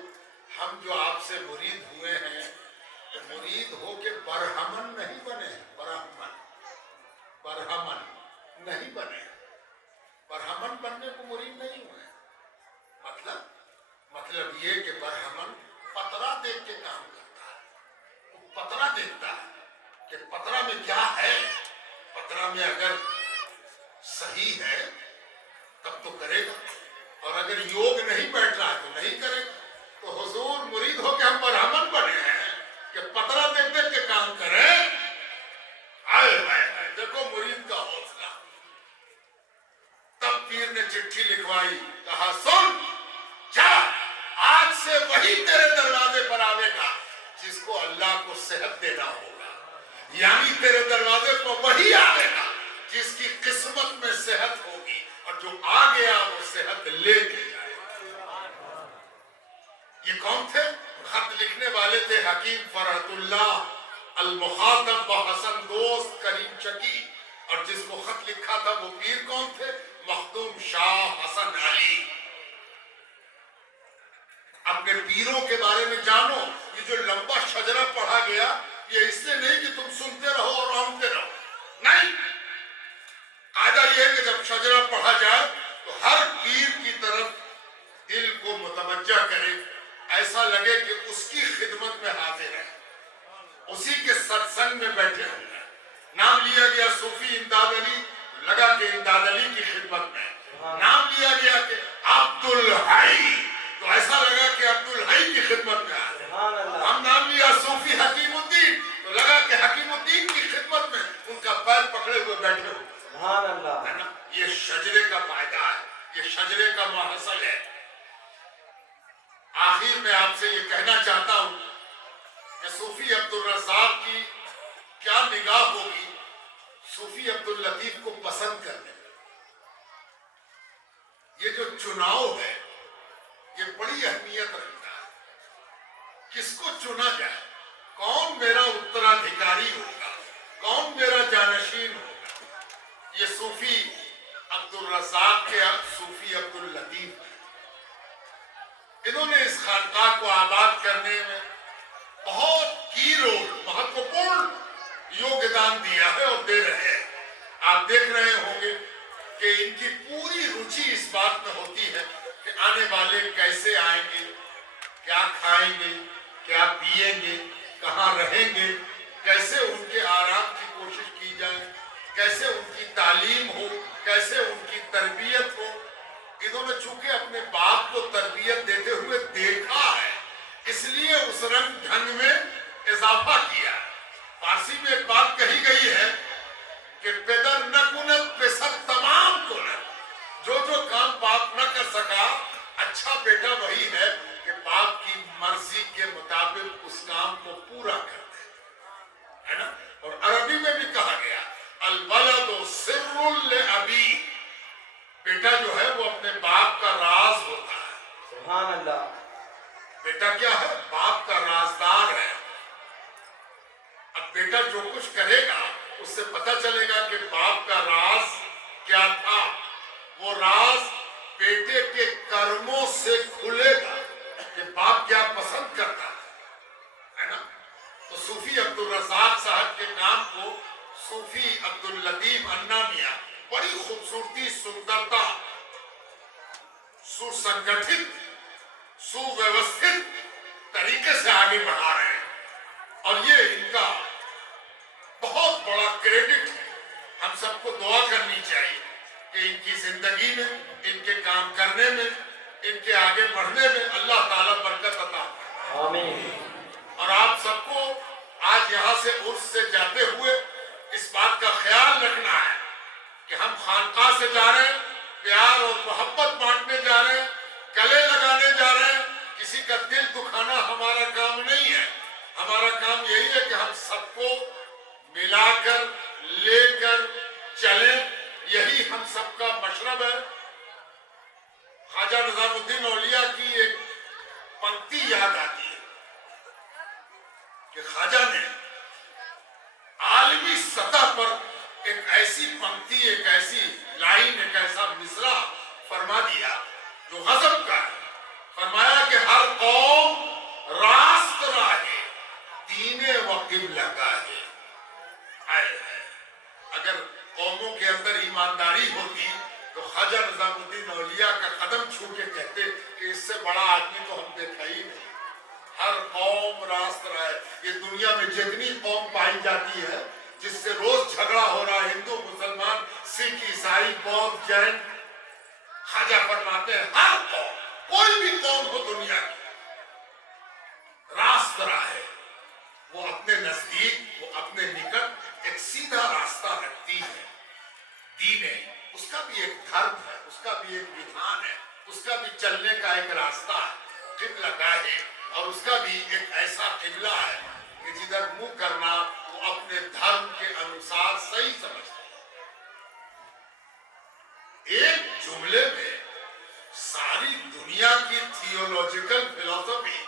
हम जो आपसे मुरीद हुए हैं तो मुरीद हो के बरहमन नहीं बने, बरहमन नहीं बने, बरहमन बनने को मुरीद नहीं हुए। मतलब ये कि बरहमन पतरा देख के काम करता है, वो पतरा देखता है कि पतरा में क्या है, पतरा में अगर सही है तब तो करेगा, और अगर योग नहीं बैठ रहा है तो नहीं करेगा। तो हुजूर, मुरीद हो के हम बरहमन बने हैं कि पतरा देख देख के काम करें। आए देखो मुरीद का हौसला। तब पीर ने चिट्ठी लिखवाई, कहा सुन, जा, आज से वही तेरे दरवाजे पर आवेगा जिसको अल्लाह को सेहत देना होगा, यानी तेरे दरवाजे पर वही आवेगा जिसकी किस्मत में सेहत होगी, और जो आ गया वो सेहत लेके जाएगा। ये कौन थे? खत लिखने वाले थे हकीम फरहतुल्लाह अल मुखातब व हसन दोस्त करीम चकी, और जिसको खत लिखा था वो पीर कौन थे? मखदूम शाह हसन अली। अपने पीरों के बारे में जानो। ये जो लंबा शजरा पढ़ा गया, ये इसलिए नहीं कि तुम सुनते रहो और रौंदते रहो, नहीं। कायदा ये है कि जब शजरा पढ़ा जाए तो हर पीर की तरफ दिल को मुतवज्जा करे, ऐसा लगे कि उसकी खिदमत में हाजिर है, उसी के सत्संग में बैठे हुए हैं। नाम लिया गया सूफी इमदाद अली, लगा कि इमदाद अली की खिदमत में। नाम लिया गया कि अब्दुल हई, तो ऐसा लगा कि अब्दुल हई की खिदमत में आ रहे। हम नाम लिया सूफी हकीमुद्दीन, तो लगा कि हकीमुद्दीन की खिदमत में उनका पैर पकड़े हुए बैठे हो, है ना। ये शजरे का फायदा है, ये शजरे का महसल है। आखिर में आपसे ये कहना चाहता हूं कि सूफी अब्दुल रज़्ज़ाक़ की क्या निगाह होगी सूफी अब्दुल लतीफ को पसंद करने में। ये जो चुनाव है ये बड़ी अहमियत रखता है। किसको चुना जाए, कौन मेरा उत्तराधिकारी होगा, कौन मेरा जानशीन होगा, ये सूफी अब्दुल रज़्ज़ाक़ के सूफी अब्दुल लतीफ, इन्होंने इस खानकाह को आबाद करने में बहुत की रोल, महत्वपूर्ण योगदान दिया है और दे रहे हैं। آپ دیکھ رہے ہوں گے کہ ان کی پوری روچی اس بات میں ہوتی ہے کہ آنے والے کیسے آئیں گے، کیا کھائیں گے، کیا پیئیں گے، کہاں رہیں گے، کیسے ان کے آرام کی کوشش کی جائے، کیسے ان کی تعلیم ہو، کیسے ان کی تربیت ہو۔ انہوں نے چونکہ اپنے باپ کو تربیت دیتے ہوئے دیکھا ہے، اس لیے اس رنگ ڈھنگ میں اضافہ کیا ہے۔ فارسی میں ایک بات کہی گئی ہے کہ پدر نہ کند پسر تمام کند، جو کام باپ نہ کر سکا، اچھا بیٹا وہی ہے کہ باپ کی مرضی کے مطابق اس کام کو پورا کر دے، ہے نا؟ اور عربی میں بھی کہا گیا الولد سر لابی، بیٹا جو ہے وہ اپنے باپ کا راز ہوتا ہے۔ سبحان اللہ۔ بیٹا کیا ہے؟ باپ کا رازدار ہے۔ اب بیٹا جو کچھ کرے گا اس سے پتہ چلے گا کہ باپ کا راز کیا تھا۔ وہ راز بیٹے کے کرموں سے کھلے گا کہ باپ کیا پسند کرتا ہے نا؟ تو صوفی عبدالرزاق صاحب کے کام کو صوفی عبداللطیف النامیہ بڑی خوبصورتی، سندرتا، سسنگٹھت، سویوستھت طریقے سے آگے بڑھا رہے ہیں، اور یہ ان کا بہت بڑا کریڈٹ ہے۔ ہم سب کو دعا کرنی چاہیے کہ ان کی زندگی میں، ان کے کام کرنے میں، ان کے آگے بڑھنے میں اللہ تعالیٰ برکت عطا فرمائے۔ آمین۔ اور آپ سب کو آج یہاں سے عرس سے جاتے ہوئے اس بات کا خیال رکھنا ہے کہ ہم خانقاہ سے جا رہے ہیں، پیار اور محبت بانٹنے جا رہے ہیں، گلے لگانے جا رہے ہیں، کسی کا دل دکھانا ہمارا کام نہیں ہے۔ ہمارا کام یہی ہے کہ ہم سب کو ملا کر لے کر چلیں، یہی ہم سب کا مشرب ہے۔ خواجہ نظام الدین اولیاء کی ایک پنکتی یاد آتی ہے کہ خواجہ نے عالمی سطح پر ایک ایسی پنکتی، ایک ایسی لائن، ایک ایسا مصرع فرما دیا جو غضب کا ہے۔ فرمایا کہ ہر قوم راست راہے، دین و قبلہ گاہے۔ اگر قوموں کے اندر ایمانداری ہوتی تو خواجہ نظام الدین اولیاء کا قدم چھو کے کہتے کہ اس سے بڑا آدمی تو ہم دیکھا ہی نہیں۔ ہر قوم راست رائے۔ یہ دنیا میں جتنی قوم پائی جاتی ہے جس سے روز جھگڑا ہو رہا ہے، ہندو مسلمان، سکھ عیسائی بودھ جین، خواجہ فرماتے ہیں ہر قوم، کوئی بھی قوم ہو دنیا کی، راست رائے، وہ اپنے نزدیک، وہ اپنے نکٹ ایک سیدھا راستہ رکھتی ہے۔ دین ہے، اس کا بھی ایک دھرم ہے، اس کا بھی ایک ویدھان ہے، اس کا بھی چلنے کا ایک راستہ ہے، قبلہ گاہ ہے، اور اس کا بھی ایک ایسا قبلہ ہے کہ جدھر منہ کرنا وہ اپنے دھرم کے انوسار صحیح سمجھتا ہے۔ ایک جملے میں ساری دنیا کی تھیولوجیکل فلسفی،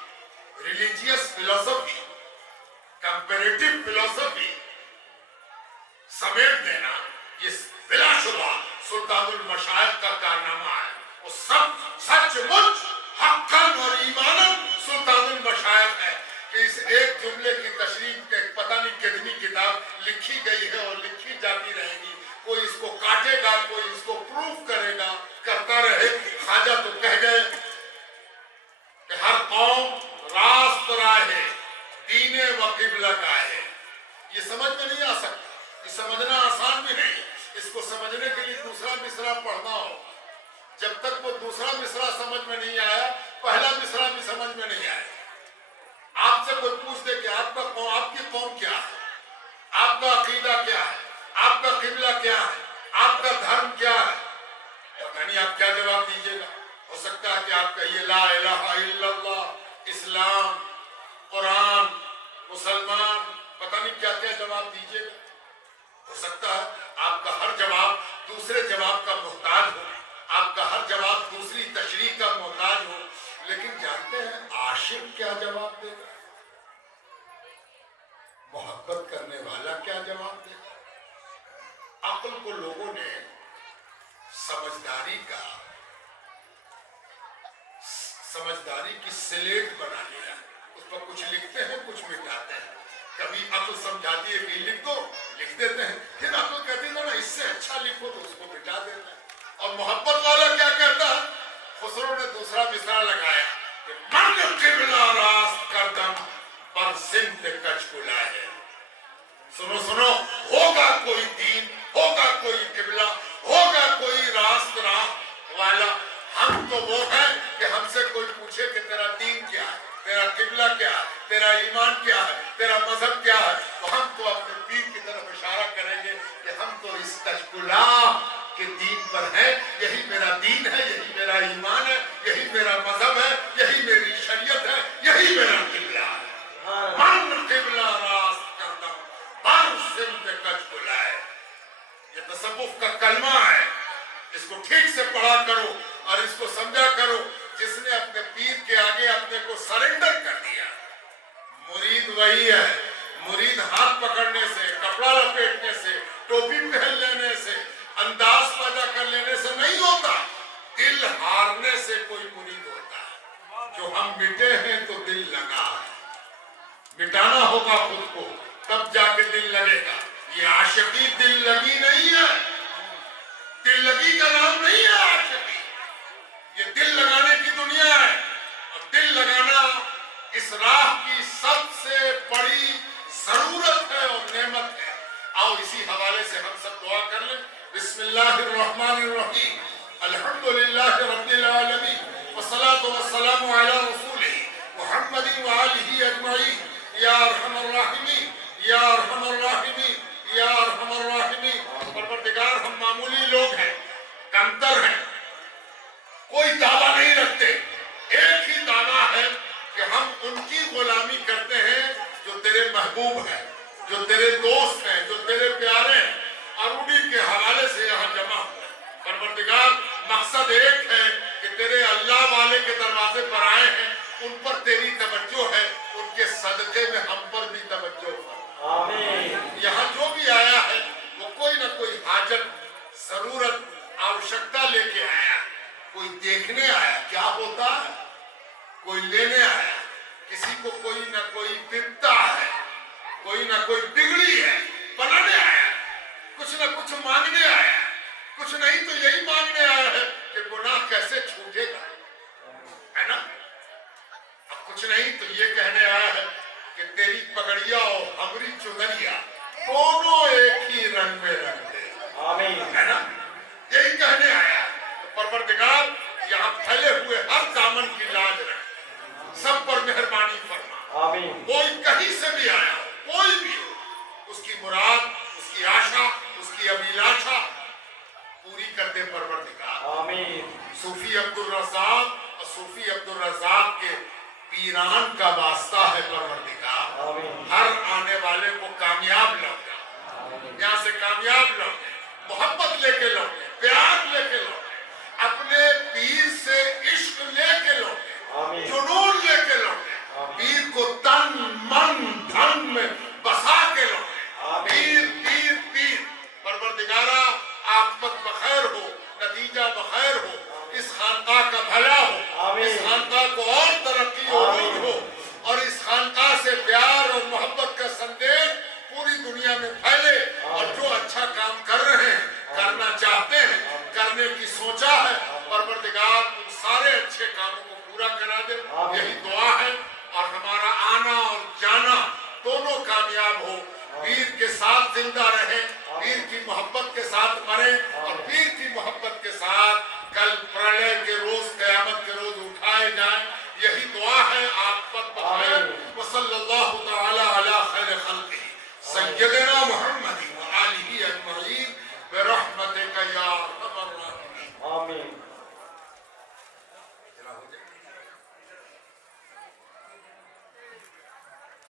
ریلیجیس فلسفی، کمپیریٹو فلسفی سمیٹ دینا یہ بلا شبہ سلطان المشائخ کا کارنامہ ہے۔ وہ سب سچ مچ حقاً اور ایماناً سلطان المشائخ ہے کہ اس ایک جملے کی تشریح کے پتہ نہیں کتنی کتاب لکھی گئی ہے اور لکھی جاتی رہے گی۔ کوئی اس کو کاٹے گا، کوئی اس کو پروف کرے گا، کرتا رہے۔ خواجہ تو کہہ گئے کہ ہر قوم راست راہے، دین و قبلہ گاہے۔ یہ سمجھ میں نہیں آ سکتا، یہ سمجھنا آسان بھی نہیں۔ اس کو سمجھنے کے لیے دوسرا مصرع پڑھنا ہو۔ جب تک وہ دوسرا مصرع سمجھ میں نہیں آیا، پہلا مصرع بھی سمجھ میں نہیں آیا۔ آپ سے کوئی پوچھ دے کہ آپ کی قوم کیا ہے، آپ کا عقیدہ کیا ہے، آپ کا قبلہ کیا ہے، آپ کا دھرم کیا ہے، پتہ نہیں آپ کیا جواب دیجیے گا۔ ہو سکتا ہے کہ آپ کا یہ لا الہ الا اللہ، اسلام، قرآن، مسلمان، پتہ نہیں کیا کیا جواب دیجیے گا۔ ہو سکتا ہے آپ کا ہر جواب دوسرے جواب کا محتاج ہو، آپ کا ہر جواب دوسری تشریح کا محتاج ہو، لیکن جانتے ہیں عاشق کیا جواب دے گا؟ محبت کرنے والا کیا جواب دے گا؟ عقل کو لوگوں نے سمجھداری کی سلیٹ بنا لیا، اس پر کچھ لکھتے ہیں، کچھ مٹاتے ہیں۔ کبھی عقل سمجھاتی ہے کہ لکھ دو، लिख देते हैं, फिर आपको कहते हैं ना इससे अच्छा लिखो तो उसको मिटा देते हैं। और मोहब्बत वाला क्या कहता है? खुसरो ने दूसरा मिसरा लगाया कि मन किबला रास्त करदम पर सिंध कच कुला है। सुनो सुनो, होगा कोई दीन, होगा कोई किबला, होगा कोई रास्त राह वाला। हम तो वो हैं कि हमसे कोई पूछे कि तेरा दीन क्या है, तेरा किबला क्या है, तेरा ईमान क्या है, तेरा मजहब क्या है, तो हम तो अपने पीर की तरफ इशारा करेंगे कि हम तो इस तशकुला के दीन पर हैं। यही मेरा दीन है, यही मेरा ईमान है, यही मेरा मजहब है, यही मेरी शरीयत है, यही मेरा किबला है। मन किबला रास्त करदम पर सिंध कच कुला है। ये तसव्वुफ का कलमा है, इसको ठीक से पढ़ा करो और इसको समझा करो। जिसने अपने पीर के आगे अपने को सरेंडर कर दिया, मुरीद वही है। मुरीद हाथ पकड़ने से, कपड़ा लपेटने से, टोपी पहन लेने से, अंदाज पैदा कर लेने से नहीं होता, दिल हारने से कोई मुरीद होता है। जो हम मिटे हैं तो दिल लगा है, मिटाना होगा खुद को तब जाके दिल लगेगा। ये आशिकी दिल लगी नहीं है, दिल लगी का नाम नहीं है आशिकी, ये दिल लगाने की दुनिया है। और दिल लगाना इस राह की सबसे बड़ी जरूरत है और नेमत है। आओ इसी हवाले से हम सब दुआ कर लें। बिस्मिल्लाहिर्रहमानिर्रहीम, अल्हम्दुलिल्लाहि रब्बिल आलमीन, वस्सलातु वस्सलामु अला रसूलिही मुहम्मदिन व आलिही अजमईन। या अरहमर राहिमीन, या अरहमर राहिमीन, या अरहमर राहिमीन। परवरदिगार, हम मामूली लोग हैं, कमतर हैं, कोई दावा नहीं रखते। एक ही दावा है कि हम उनकी गुलामी करते हैं जो तेरे महबूब हैं, जो तेरे दोस्त हैं, जो तेरे प्यारे हैं, और उन्हीं के हवाले से यहाँ जमा हुए। परवरदिगार, मकसद एक है कि तेरे अल्लाह वाले के दरवाजे पर आए हैं, उन पर तेरी तवज्जो है, उनके सदके में हम पर भी तवज्जो है। आमीन। यहाँ जो भी आया है वो कोई ना कोई हाजत, जरूरत, आवश्यकता लेके आया। कोई देखने आया क्या होता है, कोई लेने आया, किसी को कोई ना कोई बिपता है, कोई ना कोई बिगड़ी है, बनाने आया, कुछ ना कुछ मांगने आया, कुछ नहीं तो यही मांगने आया है कि गुनाह कैसे छूटेगा, है ना। अब कुछ नहीं तो ये कहने आया है कि तेरी पगड़िया और हमारी चुनरिया दोनों एक ही रंग में रंग दे। आमीन, है ना, यही कहने आया। तो परवरदिगार, यहाँ फैले हुए हर दामन की लाज रख, सब पर मेहरबानी फरमा। आमीन। कोई कहीं से भी आया हो, कोई भी हो, उसकी मुराद, उसकी आशा, उसकी अभिलाषा पूरी कर दे परवरदिगार। आमीन। सूफी अब्दुल रज़ाक और सूफी अब्दुल रज़ाक के पीरान का वास्ता है परवरदिगार। आमीन। हर आने वाले को कामयाब लौटा, यहाँ से कामयाब लौटे, मोहब्बत लेके लौटे, प्यार लेके लौटे, अपने पीर से इश्क लेके लौटे, जुनून लेके लौटे, पीर को तन मन धन में बसा के लौटे। पीर पीर पीर। परवरदिगारा, आक़िबत बखैर हो, नतीजा बखैर हो, इस खानकाह का भला हो, इस खानकाह को और तरक्की हो, और इस खानकाह से प्यार और मोहब्बत का संदेश पूरी दुनिया में फैले। और जो अच्छा काम कर रहे हैं, करना चाहते हैं, करने की सोचा है, परवरदिगार उन सारे अच्छे कामों को पूरा करा दे, यही दुआ है। और हमारा आना और जाना दोनों कामयाब हो, पीर के साथ जिंदा रहे, पीर की मोहब्बत के साथ मरे, और पीर की मोहब्बत के साथ कल प्रलय के रोज, क़यामत के रोज उठाए जाएं, यही दुआ है। आक़िबत बखैर। वसल्लल्लाहु तआला अला खैर खल्क़िही सय्यदना मुहम्मद।